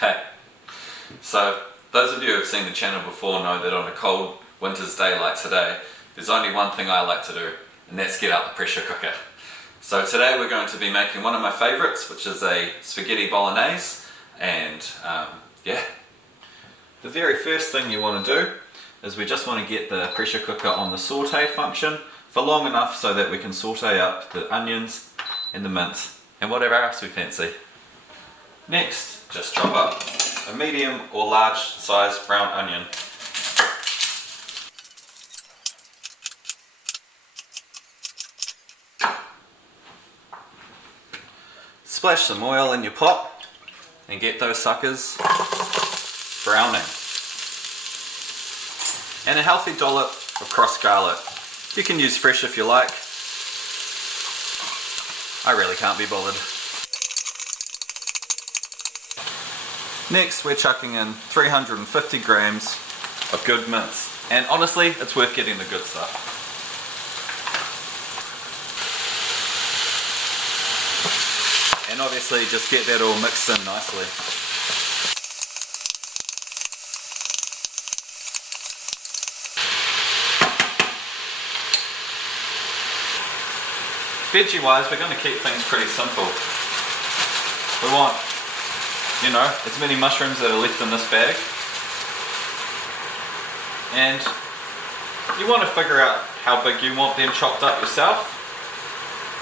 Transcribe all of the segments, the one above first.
Hey, so those of you who have seen the channel before know that on a cold winter's day like today, there's only one thing I like to do, and that's get out the pressure cooker. So today we're going to be making one of my favourites, which is a spaghetti bolognese, and yeah. The very first thing you want to do is we just want to get the pressure cooker on the saute function for long enough so that we can saute up the onions and the mince and whatever else we fancy. Next, just chop up a medium or large size brown onion. Splash some oil in your pot and get those suckers browning. And a healthy dollop of crossed garlic. You can use fresh if you like. I really can't be bothered. Next, we're chucking in 350 grams of good mince. And honestly, it's worth getting the good stuff. And obviously, just get that all mixed in nicely. Veggie wise, we're going to keep things pretty simple. We want, you know, as many mushrooms that are left in this bag. And you want to figure out how big you want them chopped up yourself.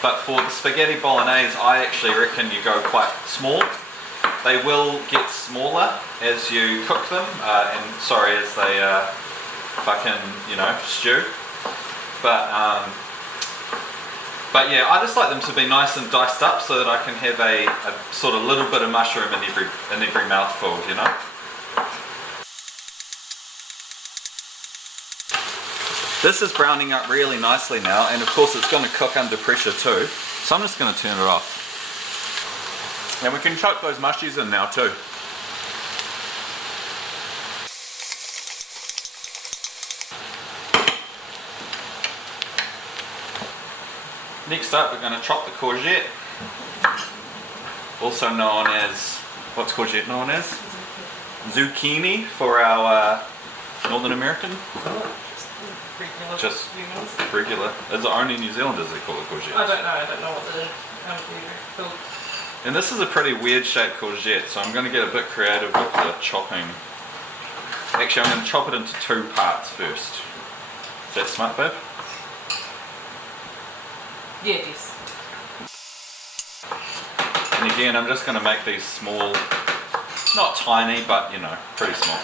But for the spaghetti bolognese, I actually reckon you go quite small. They will get smaller as you cook them, as they fucking, you know, stew. But yeah, I just like them to be nice and diced up so that I can have a sort of little bit of mushroom in every mouthful, you know. This is browning up really nicely now, and of course it's going to cook under pressure too. So I'm just going to turn it off. And we can chuck those mushies in now too. Next up, we're going to chop the courgette, also known as, what's courgette known as? Zucchini for our Northern American. Regular. Just regular. Is it only New Zealanders that call it courgette? I don't know what they're called. And this is a pretty weird shaped courgette, so I'm going to get a bit creative with the chopping. Actually, I'm going to chop it into two parts first. Is that smart, babe? Yeah, it is. And again, I'm just going to make these small, not tiny, but you know, pretty small.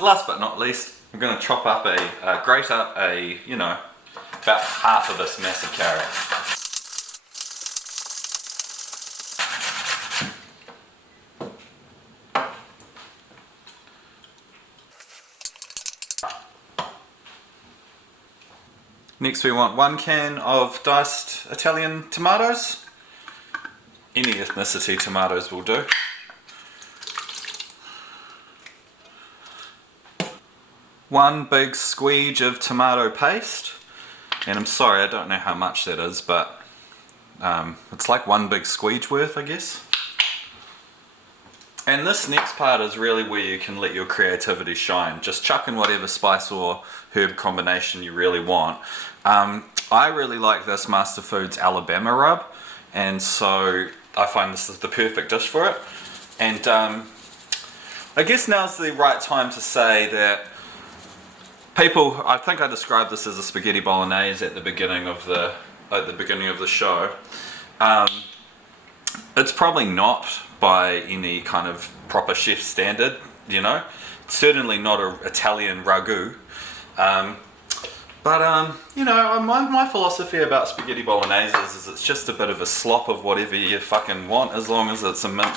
Last but not least, I'm going to chop up grate up you know, about half of this massive carrot. Next we want 1 can of diced Italian tomatoes. Any ethnicity tomatoes will do. One big squeege of tomato paste. And I'm sorry, I don't know how much that is, but it's like one big squeege worth, I guess. And this next part is really where you can let your creativity shine. Just chuck in whatever spice or herb combination you really want. I really like this Master Foods Alabama rub, and so I find this is the perfect dish for it. And I guess now's the right time to say that people, I think I described this as a spaghetti bolognese at the beginning of the show. It's probably not by any kind of proper chef standard, you know. It's certainly not an Italian ragu. But you know, my philosophy about spaghetti bolognese is it's just a bit of a slop of whatever you fucking want, as long as it's a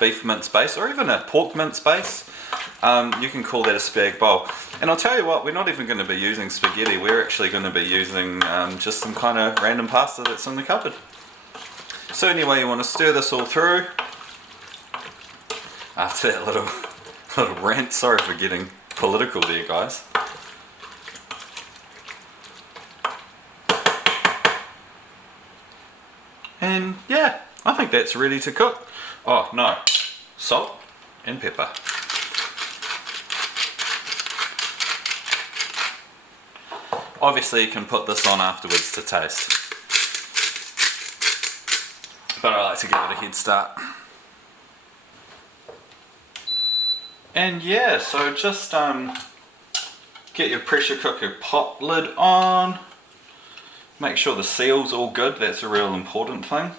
beef mince base, or even a pork mince base. You can call that a spag bowl. And I'll tell you what, we're not even going to be using spaghetti, we're actually going to be using just some kind of random pasta that's in the cupboard. So anyway, you want to stir this all through. after that little rant. Sorry for getting political there, guys. And yeah, I think that's ready to cook. Oh no, salt and pepper. Obviously you can put this on afterwards to taste, but I like to give it a head start. And yeah, so just get your pressure cooker pot lid on. Make sure the seal's all good, that's a real important thing.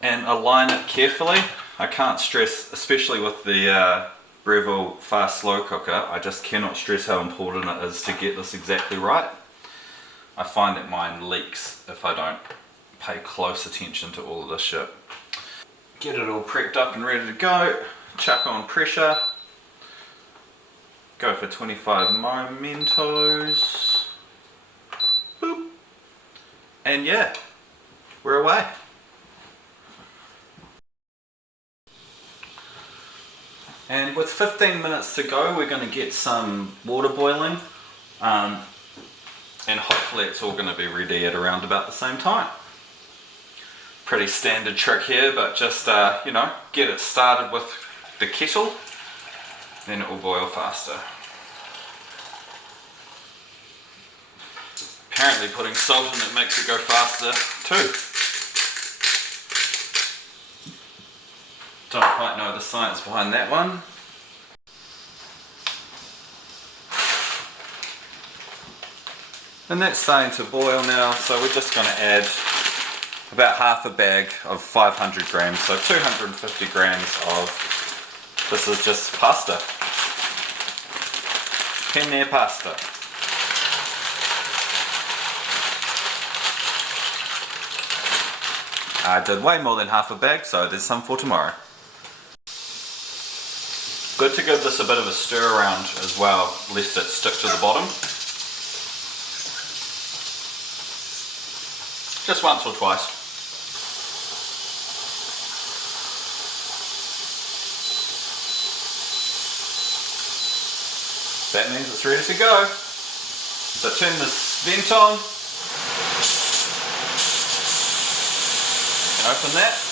And align it carefully. I can't stress, especially with the Breville fast slow cooker, I just cannot stress how important it is to get this exactly right. I find that mine leaks if I don't pay close attention to all of this shit. Get it all prepped up and ready to go. Chuck on pressure. Go for 25 momentos. Boop. And yeah, we're away. And with 15 minutes to go, we're going to get some water boiling, and hopefully it's all going to be ready at around about the same time. Pretty standard trick here, but just you know, get it started with the kettle, then it will boil faster. Apparently putting salt in it makes it go faster too. Don't quite know the science behind that one. And that's starting to boil now, so we're just going to add about half a bag of 500 grams, so 250 grams of, this is just pasta. Penne pasta. I did way more than half a bag, so there's some for tomorrow. Good to give this a bit of a stir around as well, lest it stick to the bottom. Just once or twice. That means it's ready to go. So turn this vent on. Open that.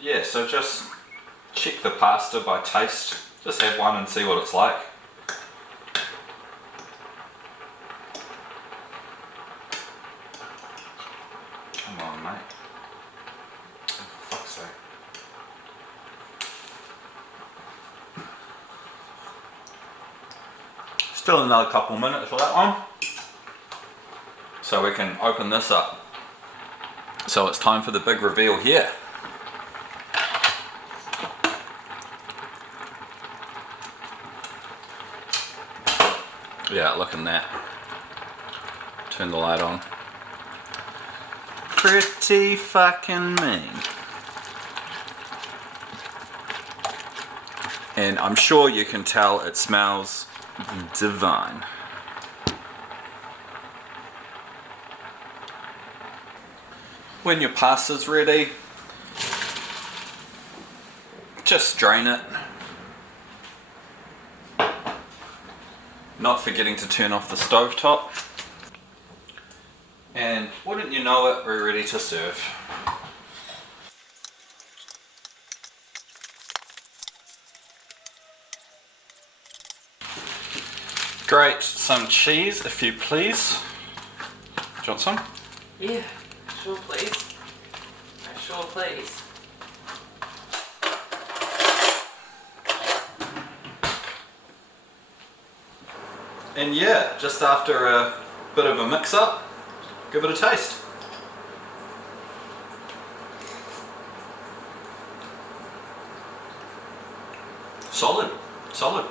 Yeah, so just check the pasta by taste. Just have one and see what it's like. Come on, mate. Oh, for fuck's sake. Still another couple minutes for that one. So we can open this up. So it's time for the big reveal here. Yeah, look at that. Turn the light on. Pretty fucking mean. And I'm sure you can tell it smells divine. When your pasta's ready, just drain it. Not forgetting to turn off the stovetop. And wouldn't you know it, we're ready to serve. Grate some cheese if you please. Do you want some? Yeah, sure please. Sure please. And yeah, just after a bit of a mix up, give it a taste. Solid, solid.